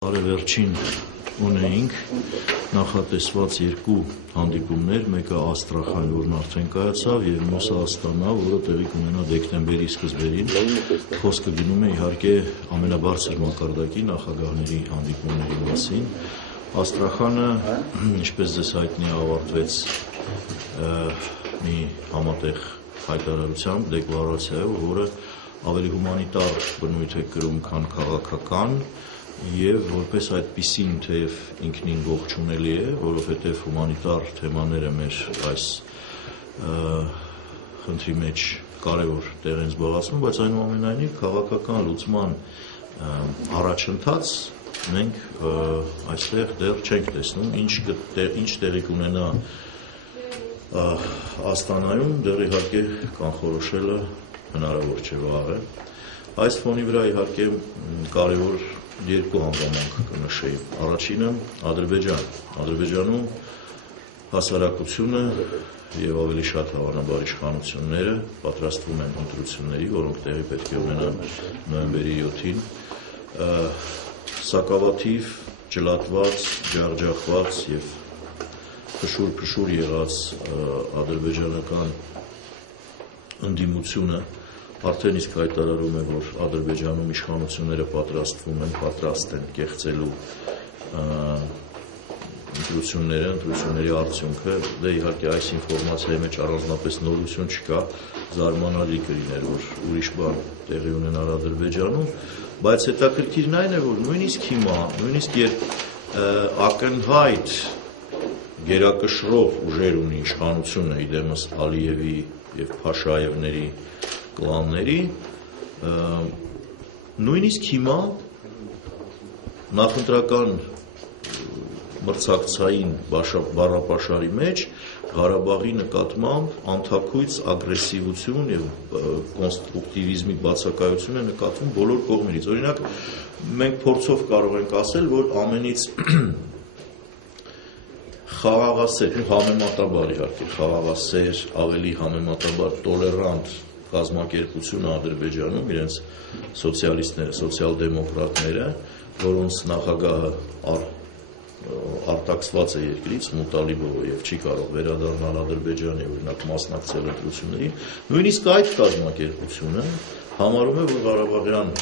Արևերջին ունեինք նախատեսված երկու հանդիպումներ, մեկը Աստրախան, որն արդեն կայացավ, եւ մյուսը Աստանա, որը տեղի կունենա դեկտեմբերի սկզբերին։ Խոսքը գնում է իհարկե ամենաբարձր մակարդակի նախագահների հանդիպումների մասին։ Աստրախանը, ինչպես ձեզ հայտնի է, ավարտվեց մի համատեղ հայտարարությամբ, դեկլարացիայով, որը ավելի հումանիտար բնույթ է կրում, քան քաղաքական, եւ որպես այդպիսին թեև ինքնին ողջունելի է, որովհետեւ հումանիտար թեմաները մեր այս խնդրի մեջ կարևոր տեղ են զբաղեցնում, բայց այնուամենայնիվ քաղաքական լուծման առաջընթաց մենք այստեղ դեռ չենք տեսնում, ինչ տեղի կունենա Աստանայում, դեռ իհարկե կանխորոշելը հնարավոր չէ վաղը։ Այս ֆոնի վրա իհարկե կարևոր երկու հանգամանք կնշեի։ Առաջինը Ադրբեջան։ Ադրբեջանում հասարակությունը եւ ավելի շատ հավանաբար իշխանությունները պատրաստվում են ընտրությունների, որոնք տեղի պետք է ունենան նոյեմբերի 7-ին։ Սակավաթիվ, ջլատված, ջախջախված եւ փշուր եղած ադրբեջանական ընդդիմությունը արդեն իսկ հայտարարում է, որ Ադրբեջանում իշխանությունները պատրաստ են կեղծելու ընտրությունների արդյունքը, դե իհարկե այս ինֆորմացիայի մեջ առանձնապես նորություն չկա, զարմանալի կլիներ, որ ուրիշ բան տեղի ունենար Ադրբեջանում, բայց հետաքրքիրն այն է, որ նույնիսկ հիմա, նույնիսկ երբ ակնհայտ գերակշռող ուժեր ունի իշխանությունը իդեմս Ալիևի եւ Փաշաևների կլանների, նույնիսկ հիմա նախընտրական մրցակցային բառապաշարի մեջ Ղարաբաղի նկատմամբ անթափույց ագրեսիվություն եւ կոնստրուկտիվիզմի բացակայություն է նկատվում բոլոր կողմերից։ Օրինակ, մենք փորձով կարող ենք ասել, որ ամենից խաղաղասեր, համեմատաբար իհարկե խաղաղասեր, ավելի համեմատաբար տոլերանտ կազմակերպությունը Ադրբեջանում, իրենց սոցիալիստները, սոցիալ-դեմոկրատները, որոնց նախագահը արտաքսված է երկրից, Մուտալիբովը եւ չի կարող վերադառնալ Ադրբեջանի, օրինակ մասնակցել ընտրություններին, նույնիսկ այդ կազմակերպությունը համարում է, որ Ղարաբաղյան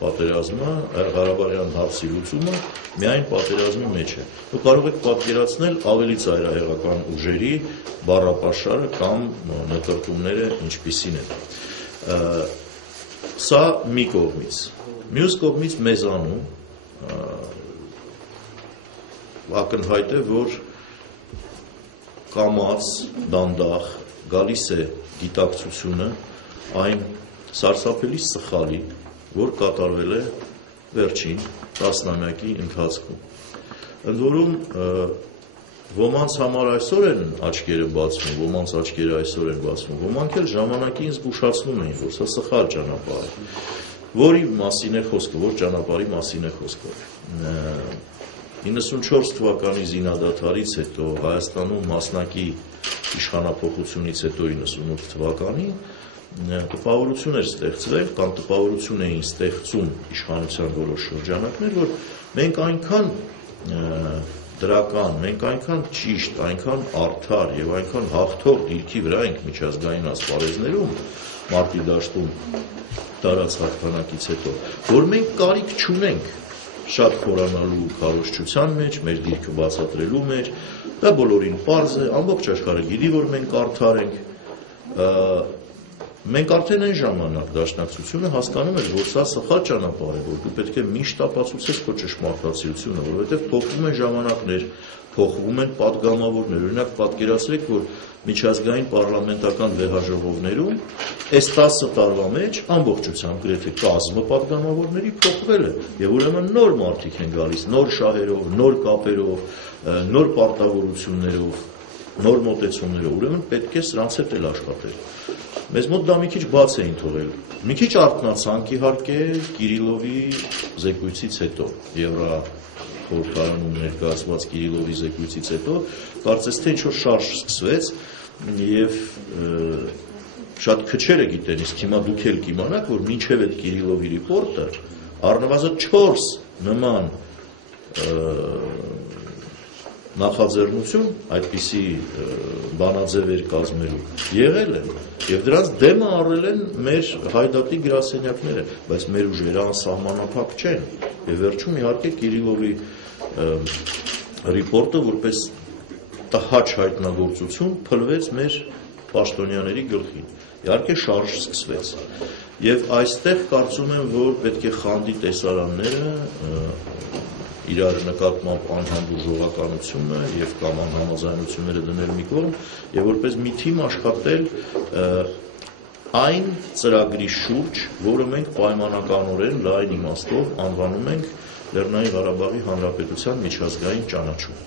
պատերազմը, Ղարաբաղյան հարցի լուծումը միայն պատերազմի մեջ է։ Դուք կարող եք պատկերացնել ավելի ծայրահեղական ուժերի բառապաշարը կամ նկրտումները ինչպիսին են։ Սա մի կողմից։ Մյուս կողմից մեզանում ակնհայտ է, որ կամաց, դանդաղ գալիս է գիտակցությունը այն սարսափելի սխալի, որ կատարվել է վերջին տասնամյակի ընթացքում։ Ընդ որում ոմանց համար այսօր են աչքերը բացվում, ոմանց աչքերը այսօր են բացվում, ոմանք էլ ժամանակին զգուշացնում էին, որ սա սխալ ճանապարհ է։ Որի մասին է խոսքը, որ ճանապարհի մասին է խոսքը։ 94 թվականի զինադադարից հետո Հայաստանում մասնակի իշխանափոխությունից հետո 98 թվականին տպավորություն էր ստեղծվել կամ տպավորություն էին ստեղծում իշխանության որոշ շրջանակներ, որ մենք այնքան դրական, մենք այնքան ճիշտ, այնքան արդար եւ այնքան հաղթող դիրքի վրա ենք միջազգային ասպարեզներում մարտի դաշտում տարած հաղթանակից հետո, որ մենք կարիք չունենք շատ խորանալու քարոզչության մեջ, մեր դիրքը բացատրելու մեջ, դա բոլորին պարզ է, ամբողջ աշխարհը գիտի, որ մենք արդար ենք, մենք արդեն այն ժամանակ դաշնակցությունը հասկանում էր, որ սա սխալ ճանապարհ է, որ դու պետք է միշտ ապացուցես քո ճշմարտացիությունը, որովհետև փոխվում են ժամանակներ, փոխվում են պատգամավորներ, օրինակ պատկերացրեք, որ միջազգային պարլամենտական վեհաժողովներում այս 10 տարվա մեջ ամբողջությամբ գրեթե կազմը պատգամավորների փոխվել է, եւ ուրեմն նոր մարդիկ են գալիս, նոր շահերով, նոր կապերով, նոր պարտավորություններով, նոր մոտեցումներով, ուրեմն պետք է սրանց հետ էլ աշխատել։ Մեզ մոտ դա մի քիչ բաց էին թողել։ Մի քիչ արթնացանք իհարկե Կիրիլովի զեկույցից հետո, Եվրախորհրդարանում ներկայացված Կիրիլովի զեկույցից հետո, կարծես թե ինչ-որ շարժ սկսվեց եւ շատ քչերը գիտեն, իսկ հիմա դուք էլ կիմանաք, որ մինչեւ այդ Կիրիլովի ռիպորտը առնվազն 4 նման նախաձեռնություն այդպիսի բանաձևեր կազմելու եղել են եւ դրանց դեմը առել են մեր հայդատի գրասենյակները, բայց մեր ուժերը անսահմանափակ չեն եւ վերջում իհարկե Կիրիլովի ռիպորտը որպես տհաճ հայտնագործություն փլվեց մեր պաշտոնյաների գլխին։ Իհարկե շարժ սկսվեց եւ այստեղ կարծում եմ որ պետք է խանդի տեսարանները իրար նկատմամբ անհանդուրժողականությունը եւ կամ անհամաձայնությունները դնել մի կողմ եւ որպես մի թիմ աշխատել այն ծրագրի շուրջ, որը մենք պայմանականորեն լայն իմաստով անվանում ենք Լեռնային Ղարաբաղի Հանրապետության միջազգային ճանաչում,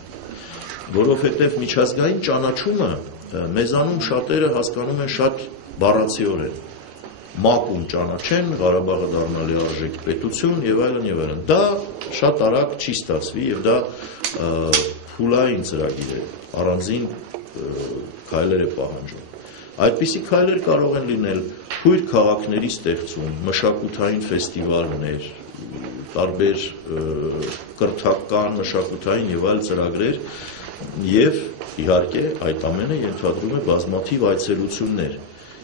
որովհետեւ միջազգային ճանաչումը մեզանում շատերը հասկանում են շատ բառացիորեն մակում ճանաչեն, Ղարաբաղը դառնալ է արժեք պետություն եւ այլն եւ այլն։ Դա շատ արագ չի ստացվի եւ դա փուլային ծրագիր է, առանձին քայլեր է պահանջում։ Այդպիսի քայլեր կարող են լինել քույր քաղաքների ստեղծում, մշակութային ֆեստիվալներ, տարբեր կրթական, մշակութային եւ այլ ծրագրեր եւ իհարկե այդ ամենը ենթադրում է բազմաթիվ այցելություններ։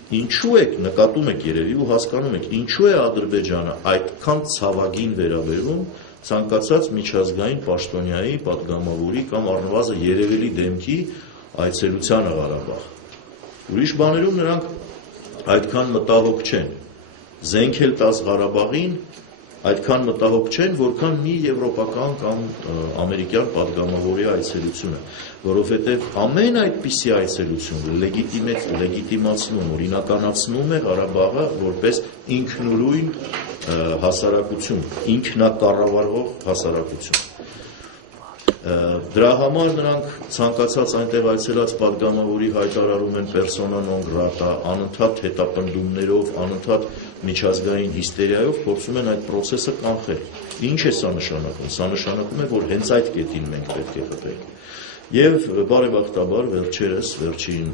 Ինչու եք նկատում եք երևի ու հասկանում եք ինչու է Ադրբեջանը այդքան ցավագին վերաբերում ցանկացած միջազգային պաշտոնյայի, պատգամավորի կամ առնվազն երևելի դեմքի այցելությանը Ղարաբաղ։ Ուրիշ բաներում նրանք այդքան մտահոգ չեն։ Զենք էլ տաս Ղարաբաղին այդքան մտահոգ չեն, որքան մի եվրոպական կամ ամերիկյան պատգամավորի այցելությունը, որովհետև ամեն այդպիսի այցելություն լեգիտիմացնում, օրինականացնում է Ղարաբաղը որպես ինքնուրույն հասարակություն, ինքնակառավարվող հասարակություն։ Դրա համար նրանք ցանկացած այնտեղ այցելած պատգամավորի հայտարարում են persona non grata, անընդհատ հետապնդումներով, անընդհատ միջազգային հիստերիայով փորձում են այդ process-ը կանխել։ Ինչ է սա նշանակում։ Սա նշանակում է, որ հենց այդ կետին մենք պետք է խփենք։ Եվ բարեբախտաբար վերջերս վերջին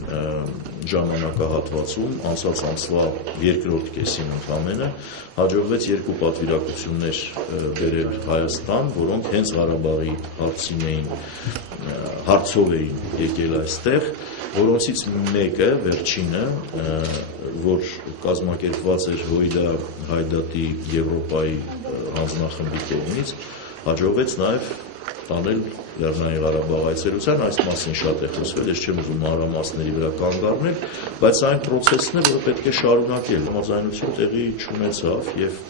ժամանակահատվածում անցած ամսվա երկրորդ կեսին ընդամենը հաջողվեց երկու պատվիրակություններ բերել Հայաստան, որոնք հենց Ղարաբաղի հարցով էին եկել այստեղ, որոնցից մեկը վերջինը, որ կազմակերպված էր Հույդա Հայդատի Եվրոպայի հանձնախմբի կողմից, հաջողվեց նաև տանել Լեռնային Ղարաբաղ այցելության, այս մասին շատ է խոսվել, ես չեմ ուզում մանրամասների վրա կանգ առնել, բայց այն process-ն է, որը պետք է շարունակել, համաձայնություն տեղի չունեցավ եւ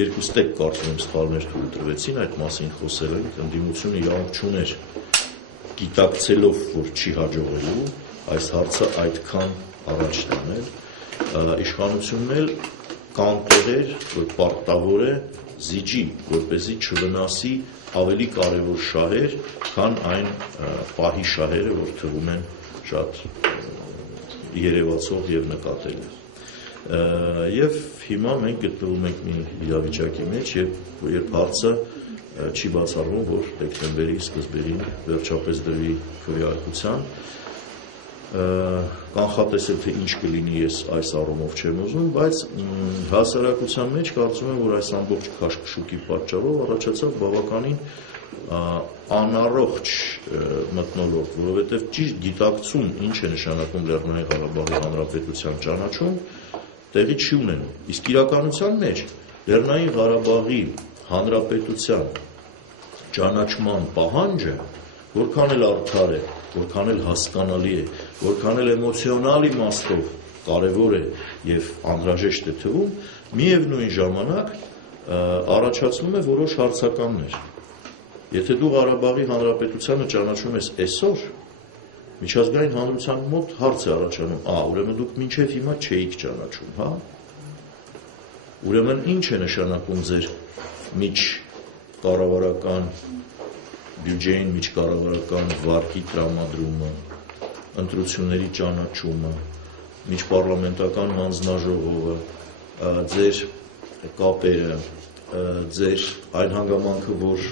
երկու ստեկ կարծում եմ սխալներ թույլատրվեցին այդ մասին խոսելը, ընդդիմությունը իրավունք չուներ գիտակցելով, որ չի հաջողելու այս հարցը այդքան առաջ տանել, իշխանությունն էլ կանտեղեր, որ պարտավոր է զիջի, որպեսզի չվնասի ավելի կարևոր շահեր, քան այն պահի շահերը, որ թվում են շատ երևացող եւ նկատելի։ Եվ հիմա մենք գտնվում ենք մի իրավիճակի մեջ, երբ հարցը չի բացառվում, որ դեկտեմբերի սկզբերին վերջապես դրվի քվեարկության, կանխատեսել թե ինչ կլինի ես այս առումով չեմ ուզում, բայց հասարակության մեջ կարծում եմ, որ այս ամբողջ քաշքշուկի պատճառով առաջացավ բավականին անառողջ մթնոլորտ, որովհետև ճիշտ գիտակցում ինչ է նշանակում Լեռնային Ղարաբաղի Հանրապետության ճանաչում, տեղի չի ունենում։ Իսկ իրականության մեջ Լեռնային Ղարաբաղի Հանրապետության ճանաչման պահանջը որքան էլ արդար է, որքան էլ հասկանալի է, որքան էլ էմոցիոնալ իմաստով կարևոր է եւ անհրաժեշտ է թվում, միևնույն ժամանակ առաջացնում է որոշ հարցականներ։ Եթե դու Ղարաբաղի Հանրապետությանը ճանաչում ես այսօր, միջազգային հանրության մոտ հարց է առաջանում, ուրեմն դուք մինչև հիմա չէիք ճանաչում, հա։ Ուրեմն ինչ է նշանակում ձեր միջկառավարական բյուջեին միջկառավարական վարկի տրամադրումը, ընտրությունների ճանաչումը, միջպառլամենտական հանձնաժողովը, ձեր կապերը, ձեր այն հանգամանքը, որ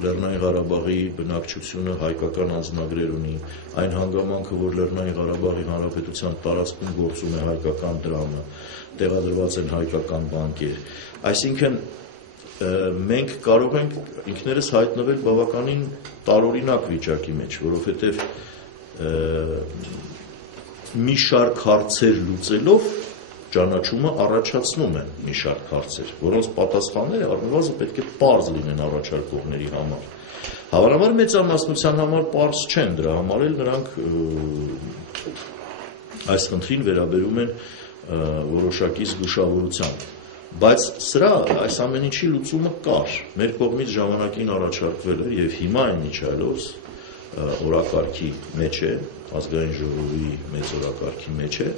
Լեռնային Ղարաբաղի բնակչությունը հայկական անձնագրեր ունի, այն հանգամանքը, որ Լեռնային Ղարաբաղի Հանրապետության տարածքում գործում է հայկական դրամը, տեղադրված են հայկական բանկեր, այսինքն մենք կարող ենք ինքներս հայտնվել բավականին տարօրինակ վիճակի մեջ, որովհետև մի շարք հարցեր լուծելով ճանաչումը առաջացնում է մի շարք հարցեր, որոնց պատասխանները առնվազն պետք է պարզ լինեն առաջարկողների համար։ Հավանաբար մեծամասնության համար պարզ չեն, դրա համար էլ նրանք այս խնդրին վերաբերում են որոշակի զգուշավորությամբ։ Բայց սրա այս ամեն ինչի լուծումը կար, մեր կողմից ժամանակին առաջարկվել էր և հիմա այն միջայլոց օրակարգի մեջ է, ազգային ժողովի մեծ օրակարգի մեջ է,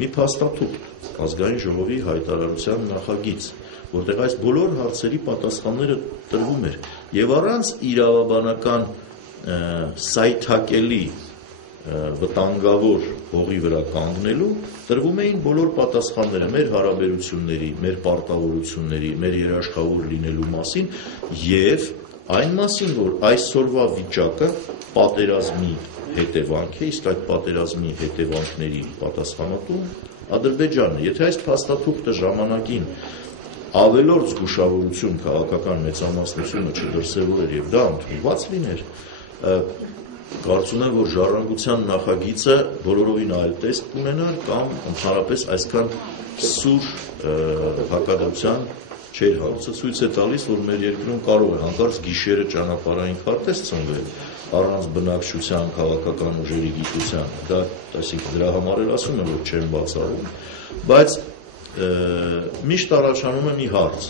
մի փաստաթուղթ ազգային ժողովի հայտարարության նախագիծ, որտեղ այս բոլոր հարցերի պատասխանները տրվում էր և առանց իրավաբանական սայթակելի վտանգավոր հողի վրա կանգնելու տրվում էին բոլոր պատասխանները մեր հարաբերությունների, մեր պարտավորությունների, մեր երաշխավոր լինելու մասին և այն մասին, որ այսօրվա վիճակը պատերազմի հետևանք է, իսկ այդ պատերազմի հետևանքների պատասխանատու Ադրբեջանն է։ Եթե այս փաստաթուղթը ժամանակին ավելորդ զգուշավորություն քաղաքական մեծամասնությունը չդրսևորեր և դա ընդունված լիներ, կարծում եմ, որ ժառանգության նախագիծը բոլորովին այլ տեսք կունենար կամ ընդհանրապես այսքան սուր հակադրության չէր հարուցը ցույց է տալիս, որ մեր երկրում կարող է հանկարծ գիշերը ճանապարհային քարտեզ ծնվել առանց բնակչության, քաղաքական ուժերի գիտության, դա այսինքն դրա համար էլ ասում եմ, որ չեն բացառում, բայց միշտ առաջանում է մի հարց,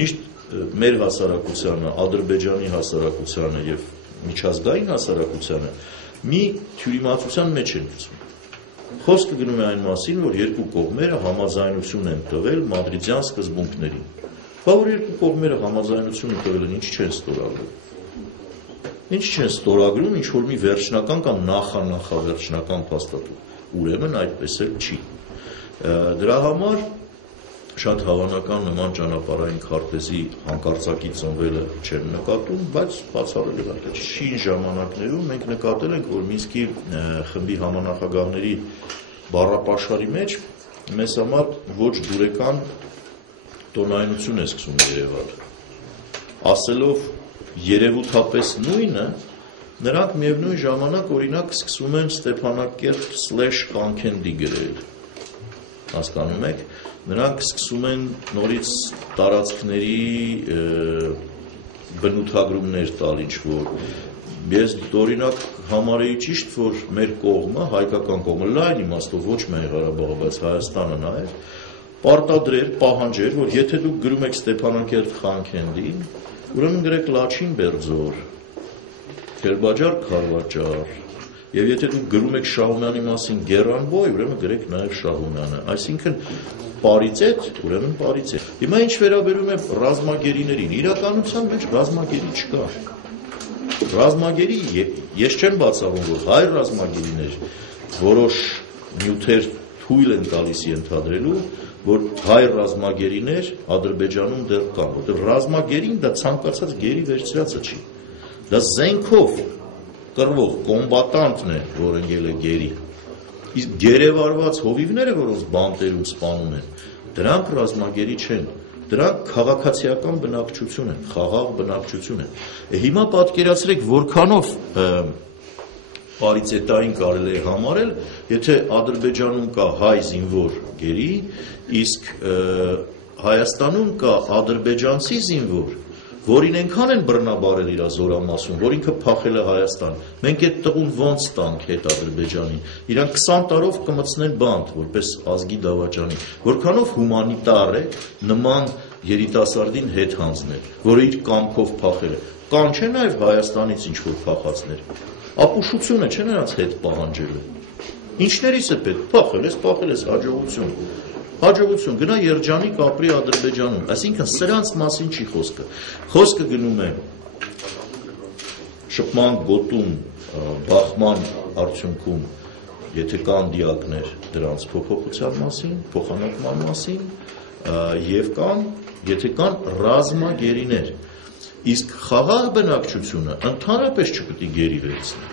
միշտ մեր հասարակությանը, Ադրբեջանի հասարակությանը և միջազգային հասարակությանը մի թյուրիմացության մեջ են գցում։ Խոսքը գնում է այն մասին, որ երկու կողմերը համաձայնություն են տվել մադրիդյան սկզբունքներին։ Բա որ երկու կողմերը համաձայնություն են տվել, ինչ չեն ստորագրում։ Ինչ չեն ստորագրում, ինչ որ մի վերջնական կամ նախանախավերջնական փաստաթուղթ։ Ուրեմն այդպես էլ չի։ Դրա համար շատ հավանական նման ճանապարհային քարտեզի հանկարծակի ծնվելը չեմ նկատում, բայց բացառել է շին ժամանակներում մենք նկատել ենք, որ Մինսկի խմբի համանախագահների բառապաշարի մեջ մեզ համար ոչ դուրեկան տոնայնություն է սկսում երևալ։ Ասելով երևութապես նույնը, նրանք միևնույն ժամանակ օրինակ սկսում են Ստեփանակերտ/Կանքենդի գրել։ Հասկանում եք, նրանք սկսում են նորից տարածքների բնութագրումներ տալ ինչ-որ։ Ես օրինակ համարեի ճիշտ, որ մեր կողմը, հայկական կողմը, լայն իմաստով ոչ միայն Ղարաբաղը, բայց Հայաստանը նաև, պարտադրեր, պահանջեր, որ եթե դուք գրում եք Ստեփանակերտ/Խանքենդին, ուրեմն գրեք Լաչին Բերձոր, Քելբաջար Քարվաճար, և եթե դուք գրում եք Շահումյանի մասին Գերանբոյ, ուրեմն գրեք նաև Շահումյանը, այսինքն պարիծետ, ուրեմն պարիծետ։ Հիմա ինչ վերաբերում է ռազմագերիներին, իրականության մեջ ռազմագերի չկա։ Ռազմագերի, ես չեմ բացառում, որ հայ ռազմագերիներ որոշ նյութեր թույլ են տալիս ենթադրելու, որ հայ ռազմագերիներ Ադրբեջանում դեռ կան, որտեղ ռազմագերին դա ցանկացած գերի վերցրածը չի։ Դա զենքով կռվող կոմբատանտն է, որ ընկել է գերի։ Իսկ գերեվարված հովիվները, որոնց բանտերում սպանում են, դրանք ռազմագերի չեն, դրանք քաղաքացիական բնակչություն են, խաղաղ բնակչություն են։ Հիմա պատկերացրեք, որքանով պարիծետային կարելի է համարել, եթե Ադրբեջանում կա հայ զինվոր գերի, իսկ Հայաստանում կա ադրբեջանցի զինվոր, որին այնքան են բռնաբարել իր զորամասում, որ ինքը փախել է Հայաստան։ Մենք այդ տղուն ոնց տանք հետ Ադրբեջանին։ Իրանք 20 տարով կմտցնեն բանտ, որպես ազգի դավաճանի։ Որքանով հումանիտար է նման երիտասարդին հետ հանձնել, որը իր կամքով փախել է։ Կան չէ նաև Հայաստանից ինչ-որ փախածներ։ Ապուշությունը չէ նրանց հետ պահանջելը։ Ինչներիս է պետք, փախել ես, հաջողություն։ Հաջողություն, գնա երջանիկ ապրի Ադրբեջանում, այսինքն սրանց մասին չի խոսքը։ Խոսքը գնում է շփման գոտում, բախման արդյունքում, եթե կան դիակներ դրանց փոփոխության մասին, փոխանակման մասին, և կան, եթե կան ռազմագերիներ, իսկ խաղաղ բնակչությունը ընդհանրապես չպետք է գերի վերցնի։